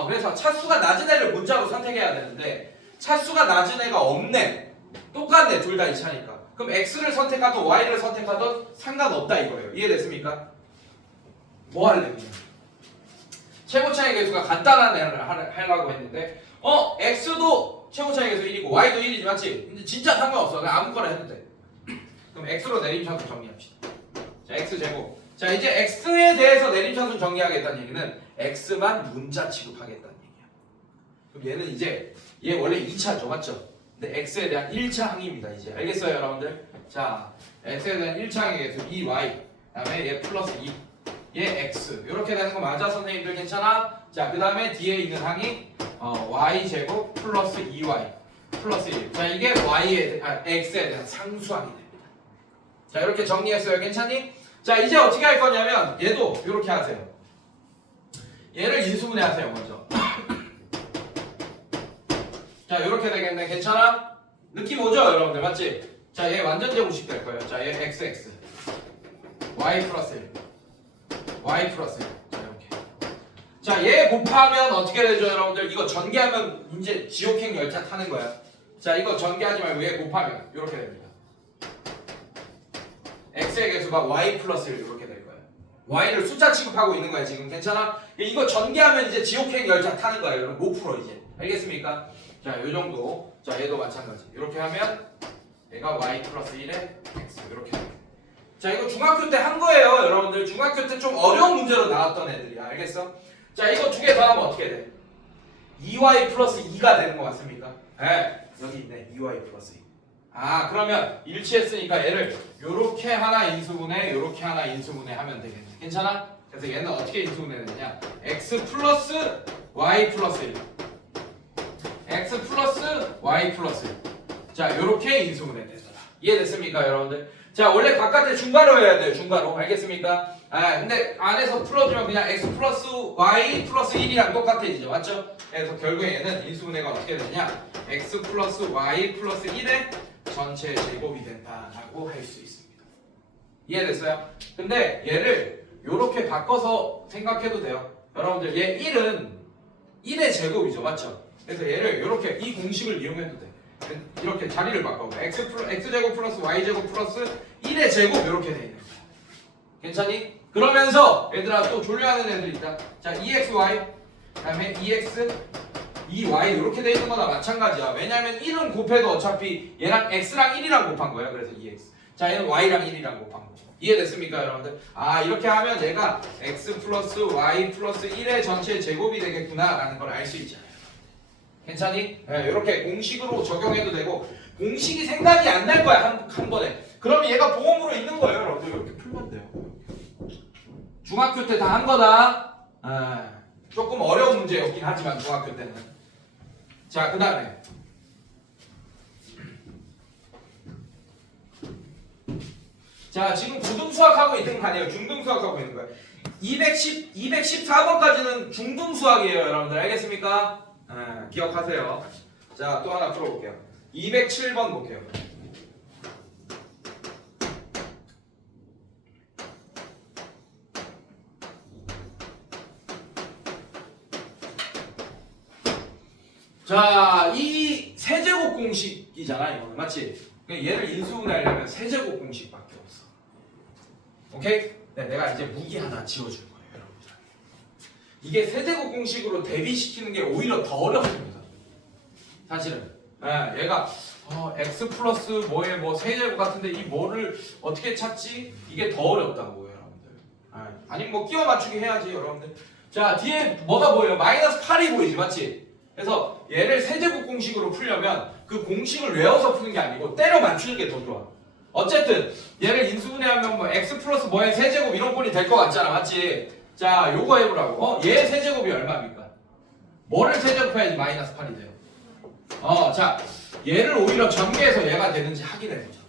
그래서 차수가 낮은 애를 문자로 선택해야 되는데 차수가 낮은 애가 없네. 똑같네. 둘 다 2차니까. 그럼 x를 선택하든 y를 선택하든 상관없다 이거예요. 이해됐습니까? 뭐 할래? 최고차의 개수가 간단한 애를 하려고 했는데 x도 최고차의 개수 1이고 y도 1이지 맞지? 근데 진짜 상관없어. 그냥 아무거나 해도 돼. 그럼 x로 내림차순 정리합시다. 자, x제곱. 자, 이제 x에 대해서 내림차순 정리하겠다는 얘기는 x만 문자 취급하겠다는 얘기야. 그럼 얘는 이제 얘 원래 2차죠 맞죠? 근데 x에 대한 1차 항입니다. 이제 알겠어요 여러분들? 자, x에 대한 1차 항의 개수 2y 그다음에 얘 플러스 2 얘 x 이렇게 되는 거 맞아 선생님들 괜찮아? 자, 그 다음에 뒤에 있는 항이 y제곱 플러스 2y 플러스 1. 자, 이게 x에 대한 상수항이 됩니다. 자, 이렇게 정리했어요. 괜찮니? 자, 이제 어떻게 할 거냐면 얘도 이렇게 하세요. 얘를 인수분해 하세요 먼저. 자, 이렇게 되겠네. 괜찮아? 느낌 오죠 여러분들? 맞지? 자, 얘 완전 제곱식 될 거예요. 자, 얘 xx y 플러스 1 y 플러스 1. 자, 이렇게. 자, 얘 곱하면 어떻게 되죠 여러분들? 이거 전개하면 이제 지옥행 열차 타는 거야. 자, 이거 전개하지 말고 얘 곱하면 이렇게 됩니다. x의 개수가 y 플러스 1 이렇게 될 거예요. y를 숫자 취급하고 있는 거야 지금. 괜찮아? 이거 전개하면 이제 지옥행 열차 타는 거야 여러분. 못 풀어 이제. 알겠습니까? 자, 요 정도. 자, 얘도 마찬가지. 이렇게 하면 얘가 y 플러스 1에 x 이렇게. 자, 이거 중학교 때 한 거예요 여러분들. 중학교 때 좀 어려운 문제로 나왔던 애들이야. 알겠어? 자, 이거 두 개 더하면 어떻게 돼? 2y 플러스 2가 되는 거 맞습니까? 네, 여기 있네. 2y 플러스 2. 아, 그러면 일치했으니까 얘를 요렇게 하나 인수분해 요렇게 하나 인수분해 하면 되겠네. 괜찮아? 그래서 얘는 어떻게 인수분해 되냐? x 플러스 y 플러스 1 x 플러스 y 플러스 1. 자, 요렇게 인수분해 되더라. 이해됐습니까 여러분들? 자, 원래 바깥에 중괄호 해야 돼요. 중괄호. 알겠습니까? 아, 근데 안에서 풀어주면 그냥 x 플러스 y 플러스 1이랑 똑같아지죠. 맞죠? 그래서 결국에 얘는 인수분해가 어떻게 되냐? x 플러스 y 플러스 1의 전체 제곱이 된다라고 할 수 있습니다. 이해됐어요? 근데 얘를 요렇게 바꿔서 생각해도 돼요. 여러분들 얘 1은 1의 제곱이죠. 맞죠? 그래서 얘를 요렇게 이 공식을 이용해도 돼. 이렇게 자리를 바꿔봐. x제곱 플러스 y제곱 플러스 1의 제곱 이렇게 돼 있는 거야. 괜찮니? 그러면서 얘들아 또 졸려하는 애들 있다. 자, 2xy 그다음에 2x 2y 이렇게 돼 있는 거나 마찬가지야. 왜냐면 1은 곱해도 어차피 얘랑 x랑 1이랑 곱한 거야. 그래서 2x. 자, 얘는 y랑 1이랑 곱한 거죠. 이해됐습니까 여러분들? 아, 이렇게 하면 얘가 x 플러스 y 플러스 1의 전체 제곱이 되겠구나 라는 걸 알 수 있잖아요. 괜찮니? 네, 이렇게 공식으로 적용해도 되고 공식이 생각이 안 날 거야 한 번에. 그러면 얘가 보험으로 있는 거예요 여러분들. 이렇게 풀면 돼요. 중학교 때 다 한 거다. 조금 어려운 문제였긴 하지만 중학교 때는. 자, 그 다음에 자, 지금 고등수학하고 있는 거 아니에요. 중등수학하고 있는 거예요. 214번까지는 중등수학이에요 여러분들. 알겠습니까? 기억하세요. 자, 또 하나 풀어볼게요. 207번 볼게요. 자, 이 세제곱 공식이잖아, 이거는. 맞지? 얘를 인수분해하려면 세제곱 공식밖에 없어. 오케이? 네, 내가 이제 무기 하나 지워줄 거예요, 여러분들. 이게 세제곱 공식으로 대비시키는 게 오히려 더 어렵습니다. 사실은. 네, 얘가 x 플러스 뭐에 뭐 세제곱 같은데 이 뭐를 어떻게 찾지? 이게 더 어렵다고, 여러분들. 아니면 뭐 끼워 맞추기 해야지, 여러분들. 자, 뒤에 뭐가 보여요? 마이너스 8이 보이지, 맞지? 그래서 얘를 세제곱 공식으로 풀려면 그 공식을 외워서 푸는 게 아니고 때려 맞추는 게 더 좋아. 어쨌든 얘를 인수분해하면 뭐 x 플러스 뭐의 세제곱 이런 꼴이 될 것 같잖아, 맞지? 자, 요거 해보라고. 얘 세제곱이 얼마입니까? 뭐를 세제곱해야지 마이너스 8이 돼요? 자, 얘를 오히려 전개해서 얘가 되는지 확인해보자고요.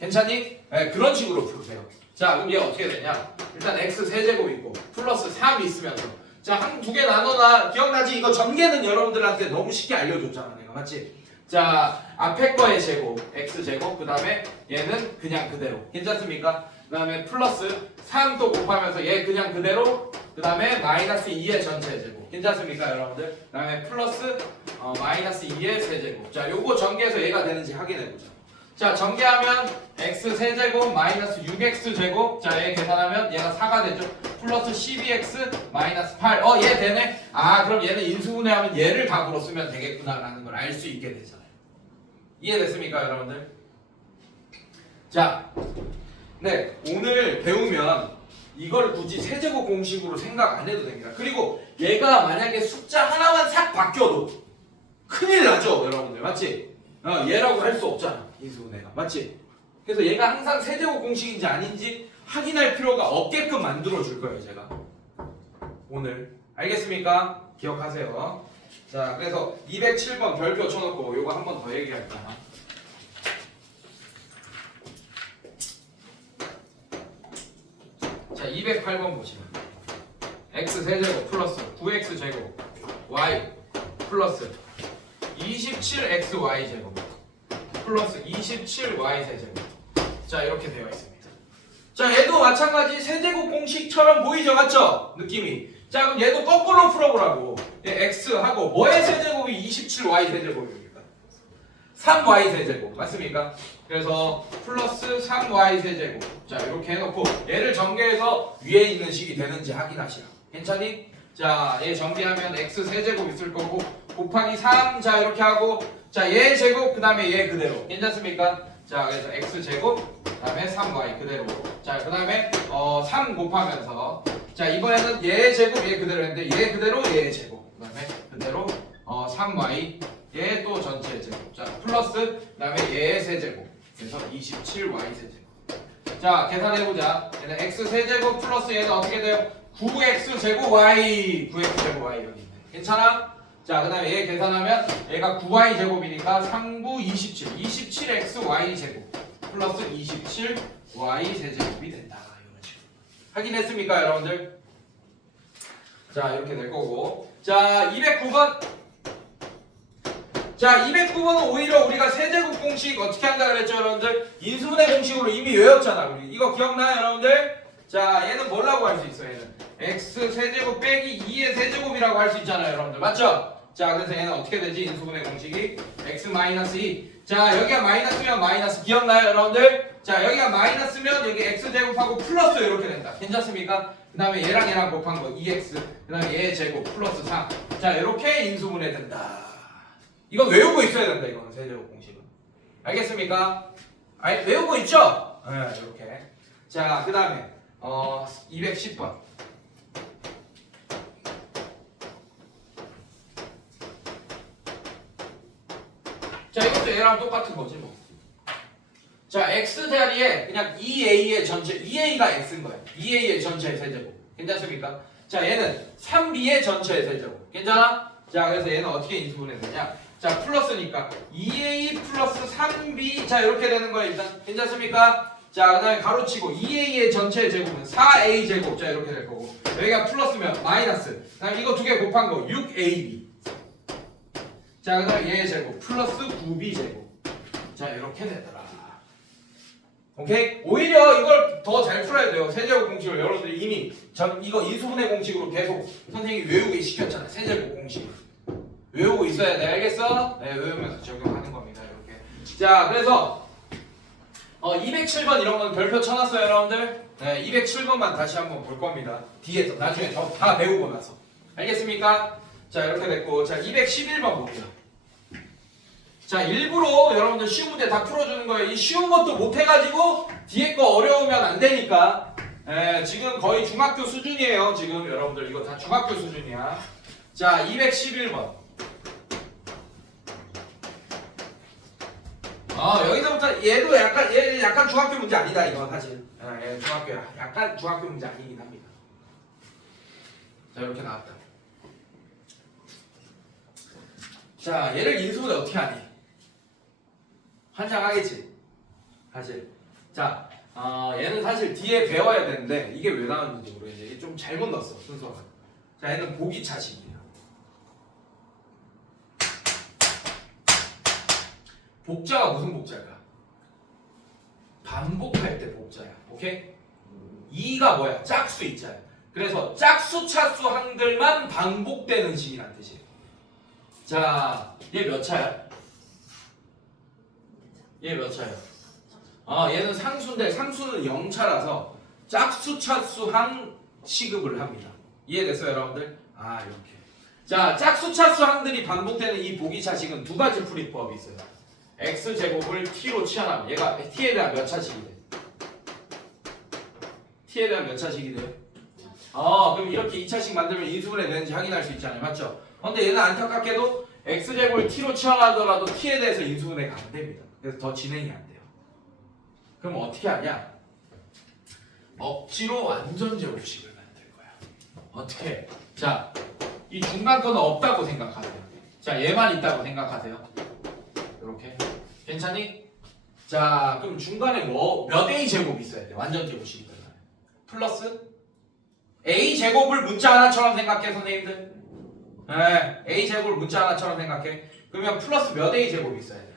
괜찮니? 네, 그런 식으로 푸세요. 자, 그럼 얘 어떻게 되냐? 일단 x 세제곱 있고 플러스 3이 있으면서 자, 한 두 개 나눠놔. 기억나지? 이거 전개는 여러분들한테 너무 쉽게 알려줬잖아, 내가. 맞지? 자, 앞에 거의 제곱, x제곱, 그 다음에 얘는 그냥 그대로. 괜찮습니까? 그 다음에 플러스 3 또 곱하면서 얘 그냥 그대로, 그 다음에 마이너스 2의 전체 제곱. 괜찮습니까, 여러분들? 그 다음에 플러스 마이너스 2의 세제곱. 자, 요거 전개해서 얘가 되는지 확인해보자. 자, 전개하면 x 세제곱 마이너스 6x 제곱. 자, 얘 계산하면 얘가 4가 되죠. 플러스 12x 마이너스 8. 얘 되네. 그럼 얘는 인수분해하면 얘를 답으로 쓰면 되겠구나라는 걸 알 수 있게 되잖아요. 이해됐습니까, 여러분들? 자, 네, 오늘 배우면 이걸 굳이 세제곱 공식으로 생각 안 해도 됩니다. 그리고 얘가 만약에 숫자 하나만 싹 바뀌어도 큰일 나죠, 여러분들. 맞지? 얘라고 할 수 없잖아, 인수분해가. 맞지? 그래서 얘가 항상 세제곱 공식인지 아닌지 확인할 필요가 없게끔 만들어 줄 거예요, 제가. 오늘. 알겠습니까? 기억하세요. 자, 그래서 207번 별표 쳐놓고 요거 한 번 더 얘기할까. 자, 208번 보시면 x 세제곱 플러스 9x 제곱 y 플러스 27xy 제곱 플러스 27y 세제곱. 자, 이렇게 되어 있습니다. 자, 얘도 마찬가지 세제곱 공식처럼 보이죠, 맞죠? 느낌이. 자, 그럼 얘도 거꾸로 풀어보라고. x하고 뭐의 세제곱이 27y 세제곱입니까? 3y 세제곱 맞습니까? 그래서 플러스 3y 세제곱. 자, 이렇게 해놓고 얘를 전개해서 위에 있는 식이 되는지 확인하시라. 괜찮니? 자, 얘 전개하면 x 세제곱 있을 거고 곱하기 3. 자, 이렇게 하고 자, 얘 제곱 그 다음에 얘 그대로. 괜찮습니까? 자, 그래서 x 제곱 그 다음에 3y 그대로. 자, 그 다음에 3 곱하면서 자, 이번에는 얘 제곱 얘 그대로 했는데 얘 그대로 얘 제곱 그 다음에 그대로 3y 얘 또 전체 제곱. 자, 플러스 그 다음에 얘 세제곱. 그래서 27y 세제곱. 자, 계산해보자. 얘는 x 세제곱 플러스 얘는 어떻게 돼요? 9x 제곱 y 9x 제곱 y 여기 있네. 괜찮아? 자, 그 다음에 얘 계산하면 얘가 9y 제곱이니까 3, 9, 27 27xy 제곱 플러스 27y 세제곱이 된다. 이런 식으로 확인했습니까, 여러분들? 자, 이렇게 될 거고. 자, 209번. 자, 209번은 오히려 우리가 세제곱 공식 어떻게 한다 그랬죠, 여러분들? 인수분해 공식으로 이미 외웠잖아, 우리. 이거 기억나요, 여러분들? 자, 얘는 뭐라고 할 수 있어, 얘는? x 세제곱 빼기 2의 세제곱이라고 할 수 있잖아요, 여러분들. 맞죠? 자, 그래서 얘는 어떻게 되지? 인수분해 공식이 x 마이너스 2. 자, 여기가 마이너스면 마이너스. 기억나요, 여러분들? 자, 여기가 마이너스면 여기 x 제곱하고 플러스 이렇게 된다. 괜찮습니까? 그 다음에 얘랑 얘랑 곱한 거 2x. 그 다음에 얘 제곱 플러스 3. 자, 이렇게 인수분해 된다. 이건 외우고 있어야 된다, 이거는 세제곱 공식은. 알겠습니까? 외우고 있죠? 네, 이렇게. 자, 그 다음에 210번. 자, 이것도 얘랑 똑같은 거지 뭐. 자, x 자리에 그냥 2a의 전체, 2a가 x인 거야. 2a의 전체의 세제곱. 괜찮습니까? 자, 얘는 3b의 전체의 세제곱. 괜찮아? 자, 그래서 얘는 어떻게 인수분해 되냐? 자, 플러스니까 2a 플러스 3b. 자, 이렇게 되는 거야 일단. 괜찮습니까? 자, 그 다음에 가로치고 2a의 전체 제곱은 4a 제곱. 자, 이렇게 될 거고 여기가 플러스면 마이너스. 그 다음에 이거 두 개 곱한 거 6ab. 자, 그 다음에 얘 제곱 플러스 9b 제곱. 자, 이렇게 되더라. 오케이? 오히려 이걸 더 잘 풀어야 돼요. 세제곱 공식을 여러분들이 이미 이거 인수분해 공식으로 계속 선생님이 외우게 시켰잖아요. 세제곱 공식. 외우고 있어야 돼. 알겠어? 네, 외우면서 적용하는 겁니다. 이렇게. 자, 그래서 207번 이런 건 별표 쳐놨어요, 여러분들. 네, 207번만 다시 한번 볼 겁니다. 뒤에서 나중에 다 배우고 나서. 알겠습니까? 자, 이렇게 됐고. 자, 211번 볼게요. 자, 일부러 여러분들 쉬운 문제 다 풀어주는 거예요. 이 쉬운 것도 못 해가지고 뒤에 거 어려우면 안 되니까. 지금 거의 중학교 수준이에요. 지금 여러분들 이거 다 중학교 수준이야. 자, 211번. 여기서부터 얘도 얘 약간 중학교 문제 아니다 이거 사실. 얘 중학교야. 약간 중학교 문제 아니긴 합니다. 자, 이렇게 나왔다. 자, 얘를 인수분해 어떻게 하니? 환장하겠지. 사실. 자, 얘는 사실 뒤에 배워야 되는데 이게 왜 나왔는지 모르겠는데 이게 좀 잘못 넣었어 순서가. 자, 얘는 보기차식이에요. 복자가 무슨 복자일까? 반복할 때 복자야. 오케이? 2가 뭐야? 짝수 있잖아. 그래서 짝수 차수 항들만 반복되는 식이란 뜻이에요. 자, 얘 몇 차야? 얘 몇 차야? 얘는 상수인데 상수는 0차라서 짝수 차수 항 취급을 합니다. 이해됐어요, 여러분들? 이렇게. 자, 짝수 차수 항들이 반복되는 이 보기차식은 두 가지 풀이법이 있어요. x제곱을 t로 치환하면 얘가 t에 대한 몇 차식이 돼? t에 대한 몇 차식이 돼? 그럼 이렇게 2차식 만들면 인수분해 되는지 확인할 수 있잖아요. 맞죠? 근데 얘는 안타깝게도 x제곱을 t로 치환하더라도 t에 대해서 인수분해가 안 됩니다. 그래서 더 진행이 안 돼요. 그럼 어떻게 하냐? 억지로 완전제곱식을 만들 거야. 어떻게? 자, 이 중간 거는 없다고 생각하세요. 자, 얘만 있다고 생각하세요. 이렇게. 괜찮니? 자, 그럼 중간에 몇 a 제곱이 있어야 돼? 완전 제곱식이 되잖아요. 플러스 a 제곱을 문자 하나처럼 생각해, 선생님들. 네, a 제곱을 문자 하나처럼 생각해. 그러면 플러스 몇 a 제곱이 있어야 돼?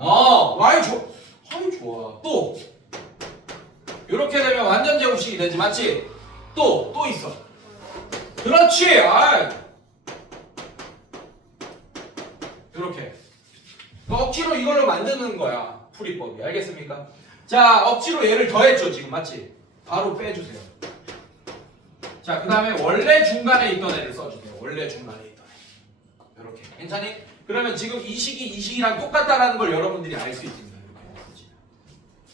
y 좋아. 또 이렇게 되면 완전 제곱식이 되지, 맞지? 또 있어. 그렇지. 이렇게 억지로 이걸로 만드는 거야, 풀이법이. 알겠습니까? 자, 억지로 얘를 더했죠 지금, 맞지? 바로 빼주세요. 자, 그 다음에 원래 중간에 있던 애를 써주세요. 원래 중간에 있던 애. 이렇게. 괜찮니? 그러면 지금 이 식이랑 똑같다라는 걸 여러분들이 알 수 있습니다.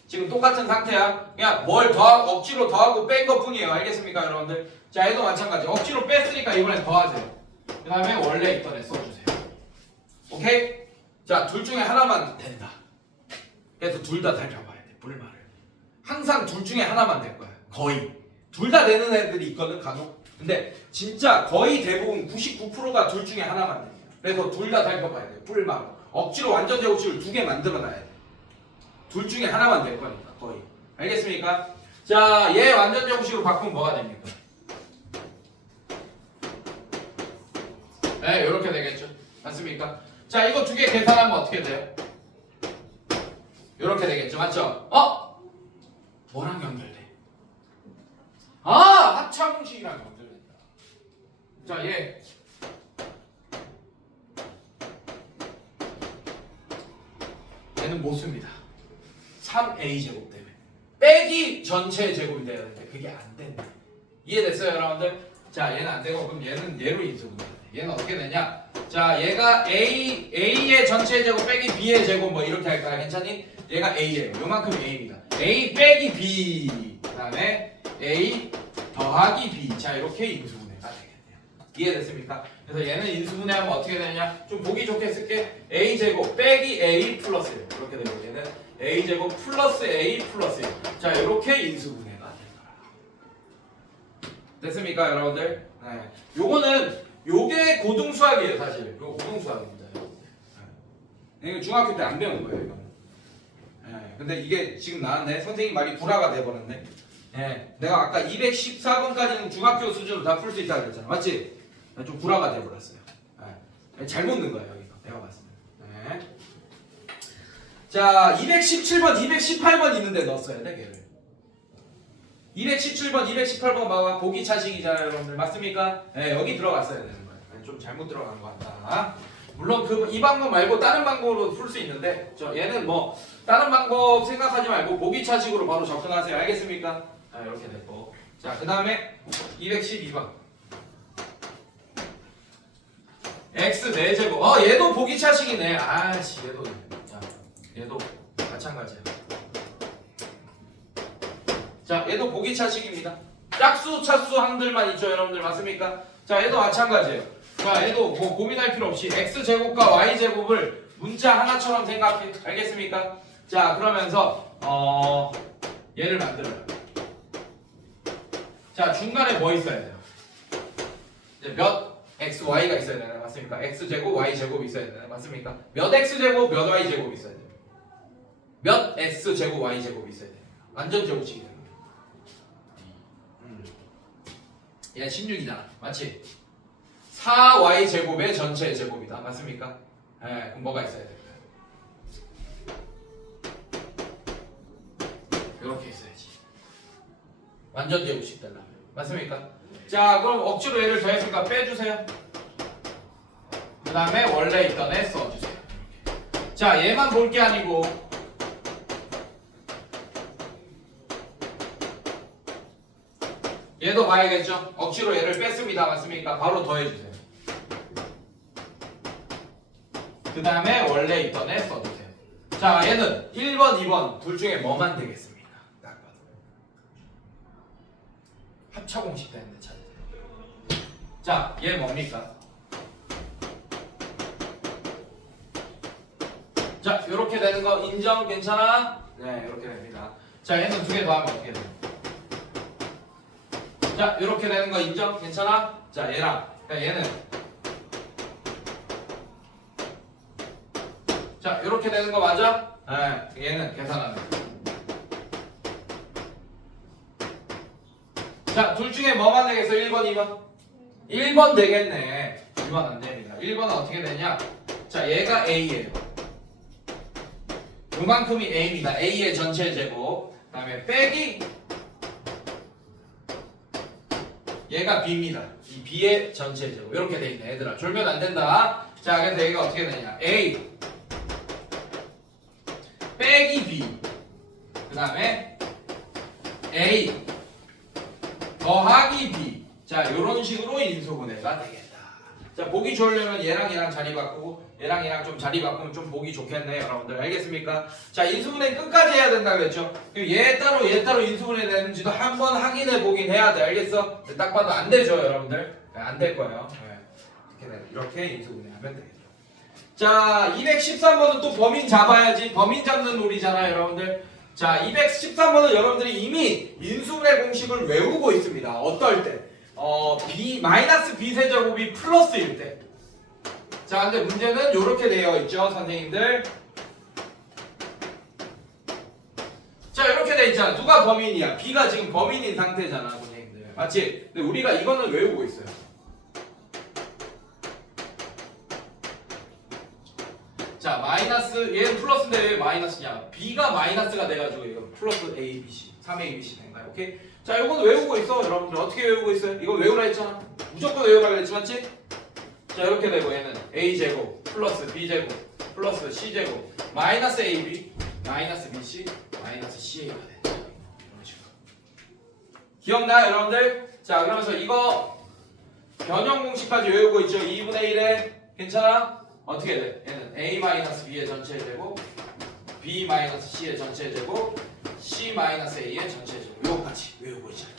지금 똑같은 상태야. 그냥 뭘 억지로 더하고 뺀 것 뿐이에요. 알겠습니까, 여러분들? 자, 얘도 마찬가지. 억지로 뺐으니까 이번엔 더하세요. 그 다음에 원래 있던 애 써주세요. 오케이? 자, 둘 중에 하나만 된다. 그래서 둘 다 살펴봐야 돼, 불말을. 항상 둘 중에 하나만 될 거야. 거의. 둘 다 되는 애들이 있거든, 간혹. 근데 진짜 거의 대부분 99%가 둘 중에 하나만 됩니다. 그래서 둘 다 살펴봐야 돼, 불말. 억지로 완전 제곱식을 2개 만들어놔야 돼. 둘 중에 하나만 될 거니까, 거의. 알겠습니까? 자, 얘 완전 제곱식으로 바꾸면 뭐가 됩니까? 네, 이렇게 되겠죠. 맞습니까? 자, 이거 2개 계산하면 어떻게 돼요? 이렇게 되겠죠. 맞죠? 뭐랑 연결돼? 합차공식이랑 연결된다. 자, 얘 얘는 못 씁니다. 3a 제곱 때문에 빼기 전체 제곱이 돼야 되는데 그게 안 된다. 이해됐어요, 여러분들? 자, 얘는 안 되고 그럼 얘는 얘로 인수분해. 얘는 어떻게 되냐? 자, 얘가 a의 전체 제곱 빼기 b의 제곱 뭐 이렇게 할까요? 괜찮니? 얘가 a예요. 요만큼 a입니다. a 빼기 b 그다음에 a 더하기 b. 자, 이렇게 인수분해가 되겠네요. 이해됐습니까? 그래서 얘는 인수분해하면 어떻게 되느냐? 좀 보기 좋게 쓸게. a 제곱 빼기 a 플러스 1 이렇게 되고 얘는 a 제곱 플러스 a 플러스 1. 자, 이렇게 인수분해가 된다. 됐습니까, 여러분들? 네. 요게 고등수학이에요, 사실. 이거 고등수학입니다. 이거 중학교 때 안 배운 거예요, 이거. 근데 이게 지금 나왔네. 선생님 말이 불화가 돼버렸네. 내가 아까 214번까지는 중학교 수준으로 다 풀 수 있다고 그랬잖아, 맞지? 좀 불화가 돼버렸어요. 잘못 넣은 거예요 여기서 내가 봤을 때. 네. 자 217번 218번 있는데 넣었어야 돼 걔를. 217번 218번 봐봐 보기 차식이잖아요 여러분들 맞습니까? 네, 여기 들어갔어야 되는 거예요. 좀 잘못 들어간 것 같다. 물론 이 방법 말고 다른 방법으로 풀 수 있는데 얘는 뭐 다른 방법 생각하지 말고 보기 차식으로 바로 접근하세요. 알겠습니까? 이렇게 됐고 자 그 다음에 212번 x 4제곱 얘도 보기 차식이네. 아씨 얘도 마찬가지야. 자 얘도 보기 차식입니다. 짝수 차수 항들만 있죠 여러분들 맞습니까? 자 얘도 마찬가지예요. 자 얘도 뭐 고민할 필요 없이 x제곱과 y제곱을 문자 하나처럼 생각해. 알겠습니까? 자 그러면서 얘를 만들어요. 자 중간에 뭐 있어야 돼요? 이제 몇 x, y가 있어야 되나요? 맞습니까? x제곱, y제곱이 있어야 되나요? 맞습니까? 몇 x제곱, 몇 y제곱이 있어야 돼요? 몇 x제곱, y제곱이 있어야 돼요? 완전 제곱식이에요. 얘 16이잖아. 맞지? 4y제곱의 전체 제곱이다. 맞습니까? 그럼 뭐가 있어야 될까요? 이렇게 있어야지. 완전 제곱식 되려면. 맞습니까? 자 그럼 억지로 얘를 더했으니까 빼주세요. 그 다음에 원래 있던 애 써주세요. 자 얘만 볼 게 아니고 얘도 봐야겠죠? 억지로 얘를 뺐습니다. 맞습니까? 바로 더해주세요. 그 다음에 원래 있던 애 써주세요. 자 얘는 1번, 2번 둘 중에 뭐만 되겠습니까? 딱 봐도 합차공식 되는데 찾으세요. 자 얘 뭡니까? 자 이렇게 되는 거 인정? 괜찮아? 네 이렇게 됩니다. 자 얘는 두 개 더하면 어떻게 돼요? 자 이렇게 되는 거 인정? 괜찮아? 자 얘랑 그러니까 얘는 자 이렇게 되는 거 맞아? 네 얘는 계산하는 거. 자 둘 중에 뭐만 되겠어? 1번 2번? 1번 되겠네. 2번 안 됩니다. 1번은 어떻게 되냐? 자 얘가 A예요. 요만큼이 A입니다. A의 전체 제곱 그 다음에 빼기 얘가 B입니다. 이 B의 전체 제곱 이렇게 돼 있네. 얘들아 졸면 안 된다. 자 그래서 얘가 어떻게 되냐? A 빼기 B 그 다음에 A 더하기 B 자 요런 식으로 인수분해가 되겠다. 자 보기 좋으려면 얘랑 얘랑 자리 바꾸고 얘랑 얘랑 좀 자리 바꾸면 좀 보기 좋겠네 여러분들. 알겠습니까? 자 인수분해 끝까지 해야 된다 그랬죠? 얘 따로 인수분해 되는지도 한번 확인해 보긴 해야 돼. 알겠어? 딱 봐도 안 되죠 여러분들? 안 될 거예요. 이렇게 인수분해 하면 되겠죠. 자 213번은 또 범인 잡아야지. 범인 잡는 놀이잖아요 여러분들. 자 213번은 여러분들이 이미 인수분해 공식을 외우고 있습니다. 어떨 때? b 마이너스 b 세제곱이 플러스일 때. 자 근데 문제는 이렇게 되어 있죠 선생님들. 자 이렇게 돼 있잖아. 누가 범인이야? b가 지금 범인인 상태잖아 선생님들. 맞지? 근데 우리가 이거는 외우고 있어요. 자 마이너스 얘는 플러스인데 왜 마이너스냐? b가 마이너스가 돼가지고 이거 플러스 a, b, c 3a, b, c 된 거야. 오케이? 자 이거는 외우고 있어 여러분들. 어떻게 외우고 있어요? 이거 외우라 했잖아. 무조건 외우라 그랬지 맞지? 자 이렇게 되고 얘는 a제곱 플러스 b제곱 플러스 c제곱 마이너스 ab 마이너스 bc 마이너스 ca가 된다. 이런 식으로. 기억나 여러분들? 자 그러면서 이거 변형 공식까지 외우고 있죠. 2분의 1에 괜찮아? 어떻게 돼? 얘는 a 마이너스 b의 전체 제곱 b 마이너스 c의 전체 제곱 c 마이너스 a의 전체 제곱 요거까지 외우고 있잖아.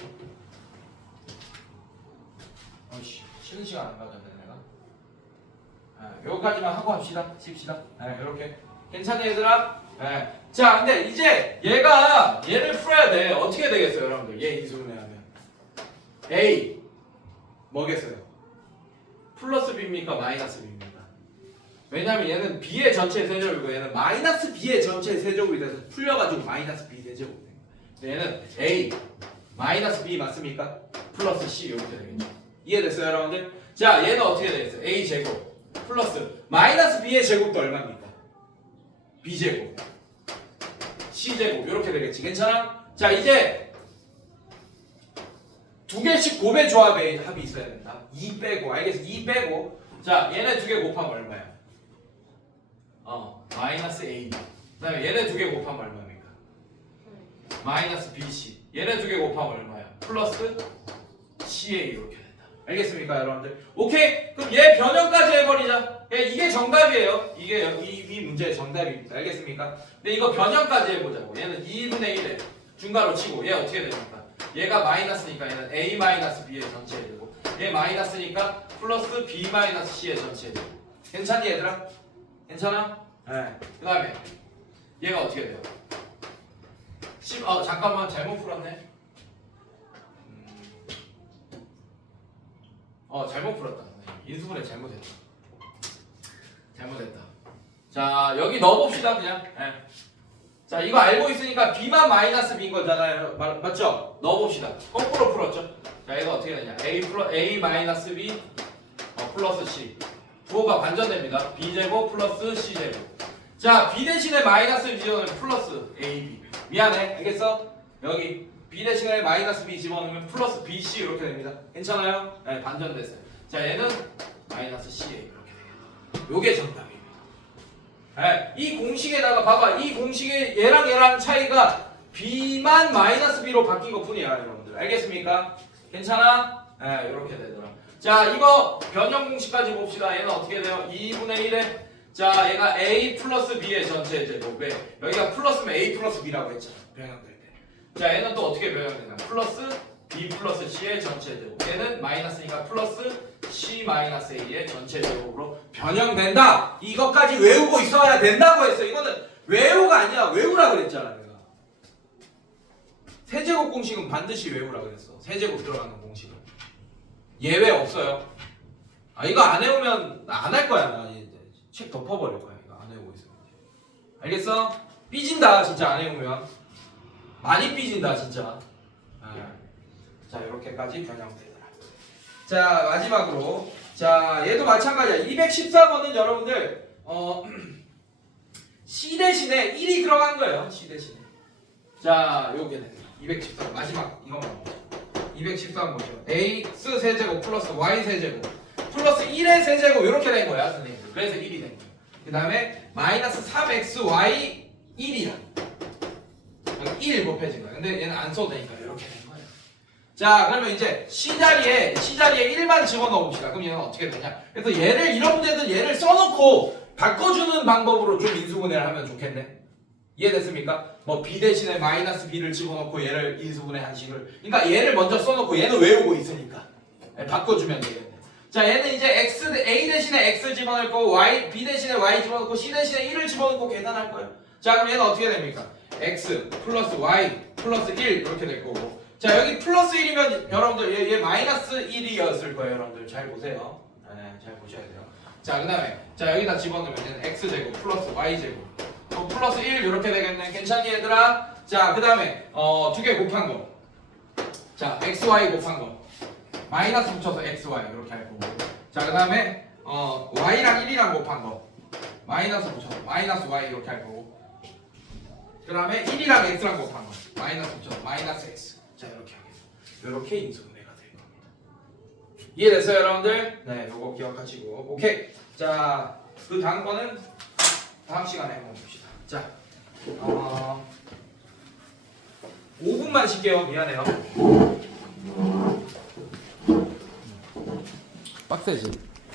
어이씨 쉬는 시간 안 가졌네 내가. 요거까지만 하고 합시다. 칩시다. 이렇게 괜찮니 얘들아? 자 근데 이제 얘를 풀어야 돼. 어떻게 되겠어요 여러분들? 얘 인수분해하면 a 뭐겠어요? 플러스 b입니까 마이너스 b입니까? 왜냐면 얘는 b의 전체 세제곱이고 얘는 마이너스 b의 전체 세제곱이 돼서 풀려가지고 마이너스 b 세제곱이 됩니다. 얘는 a 마이너스 b 맞습니까? 플러스 c 이렇게 되겠죠. 이해됐어요 여러분들? 자 얘는 어떻게 되겠어요? a 제곱 플러스 마이너스 b의 제곱도 얼마입니까? b제곱 c제곱 이렇게 되겠지. 괜찮아? 자 이제 두 개씩 곱의 조합에 합이 있어야 된다. 2 빼고 알겠어? 2 빼고 자 얘네 두 개 곱하면 얼마야? 마이너스 a 그다음에 얘네 두 개 곱하면 얼마입니까? 마이너스 bc 얘네 두 개 곱하면 얼마야? 플러스 ca 이렇게 된다. 알겠습니까 여러분들? 오케이 그럼 얘 변형까지 해버리자. 이게 정답이에요. 이게 이 문제의 정답입니다. 알겠습니까? 근데 이거 변형까지 해보자고. 얘는 2분의 1에 중괄호 치고 얘 어떻게 됩니까? 얘가 마이너스니까 얘는 a 마이너스 b의 전체 되고 얘 마이너스니까 플러스 b 마이너스 c의 전체 되고 괜찮니 얘들아? 괜찮아? 네. 그 다음에 얘가 어떻게 돼요? 잠깐만 잘못 풀었네. 잘못 풀었다. 인수분해 잘못했다. 자 여기 넣어봅시다 그냥. 네. 자 이거 알고 있으니까 b만 마이너스 b인 거잖아요. 맞죠? 넣어봅시다. 거꾸로 풀었죠? 자 이거 어떻게 되냐? a 마이너스 b 플러스 c 부호가 반전됩니다. b제곱 플러스 c제곱. 자 b 대신에 마이너스 b 집어넣으면 플러스 ab. 미안해 알겠어? 여기 b 대신에 마이너스 b 집어넣으면 플러스 bc 이렇게 됩니다. 괜찮아요? 네 반전됐어요. 자 얘는 마이너스 ca 이렇게 되겠다. 요게 정답입니다. 네, 이 공식에다가 봐봐. 이 공식에 얘랑 차이가 b만 마이너스 b로 바뀐 것 뿐이야 여러분들. 알겠습니까? 괜찮아? 네 이렇게 되더라. 자 이거 변형 공식까지 봅시다. 얘는 어떻게 돼요? 2분의 1에 자 얘가 a 플러스 b의 전체 제곱에 여기가 플러스면 a 플러스 b라고 했잖아. 변형될 때. 자 얘는 또 어떻게 변형되냐? 플러스 b 플러스 c의 전체 제곱. 얘는 마이너스니까 플러스 c 마이너스 a의 전체 제곱으로 변형된다. 이것까지 외우고 있어야 된다고 했어. 이거는 외우가 아니야. 외우라 그랬잖아 내가. 세제곱 공식은 반드시 외우라 그랬어. 세제곱 들어가는 공식은 예외 없어요. 이거 안 외우면 안 할 거야. 나 이제 책 덮어버릴 거야. 이거 안 외우고 있으면. 알겠어? 삐진다 진짜 안 외우면. 많이 삐진다 진짜. 자 이렇게까지 변형되더라. 자 마지막으로 자 얘도 마찬가지야. 214번은 여러분들 C 대신에 1이 들어간 거예요. C 대신에. 자 요게는 214 마지막 이것만 보죠. 214번 보죠. x 세제곱 플러스 y 세제곱 플러스 1의 세제곱 이렇게 된 거야 선생님들. 그래서 1이 된 거야. 그 다음에 마이너스 3xy 1이야. 1 곱해진 거야. 근데 얘는 안 써도 되니까 이렇게 된 거예요. 자 그러면 이제 C자리에 1만 집어넣어 봅시다. 그럼 얘는 어떻게 되냐? 그래서 얘를 이런 문제들 얘를 써놓고 바꿔주는 방법으로 좀 인수분해를 하면 좋겠네. 이해됐습니까? 뭐 b 대신에 마이너스 b를 집어넣고 얘를 인수분해한 식을. 그러니까 얘를 먼저 써놓고 얘는 외우고 있으니까 바꿔주면 되겠네. 자 얘는 이제 a 대신에 x 집어넣을 거고 b 대신에 y 집어넣고 c 대신에 1을 집어넣고 계산할 거예요. 자 그럼 얘는 어떻게 됩니까? x 플러스 y 플러스 1 이렇게 될 거고. 자 여기 플러스 1이면 여러분들 얘 마이너스 1이었을 거예요. 여러분들 잘 보세요. 잘 보셔야 돼요. 자 그 다음에 자 여기다 집어넣으면 얘는 x제곱 플러스 y제곱 플러스 1 이렇게 되겠네. 괜찮니 얘들아? 자 그 다음에 두 개 곱한 거. 자 xy 곱한 거 마이너스 붙여서 xy 이렇게 할 거고. 자 그 다음에 y랑 1이랑 곱한 거 마이너스 붙여서 마이너스 y 이렇게 할 거고. 그 다음에 1이랑 x랑 곱한 거 마이너스 붙여서 마이너스 x. 자 이렇게 하겠습니다. 이렇게 인수분해가 될 겁니다. 이해됐어요 여러분들? 네 요거 기억하시고. 오케이. 자 그 다음 거는 다음 시간에 한번 봅시다. 자 5분만 쉴게요. 미안해요. 빡세지?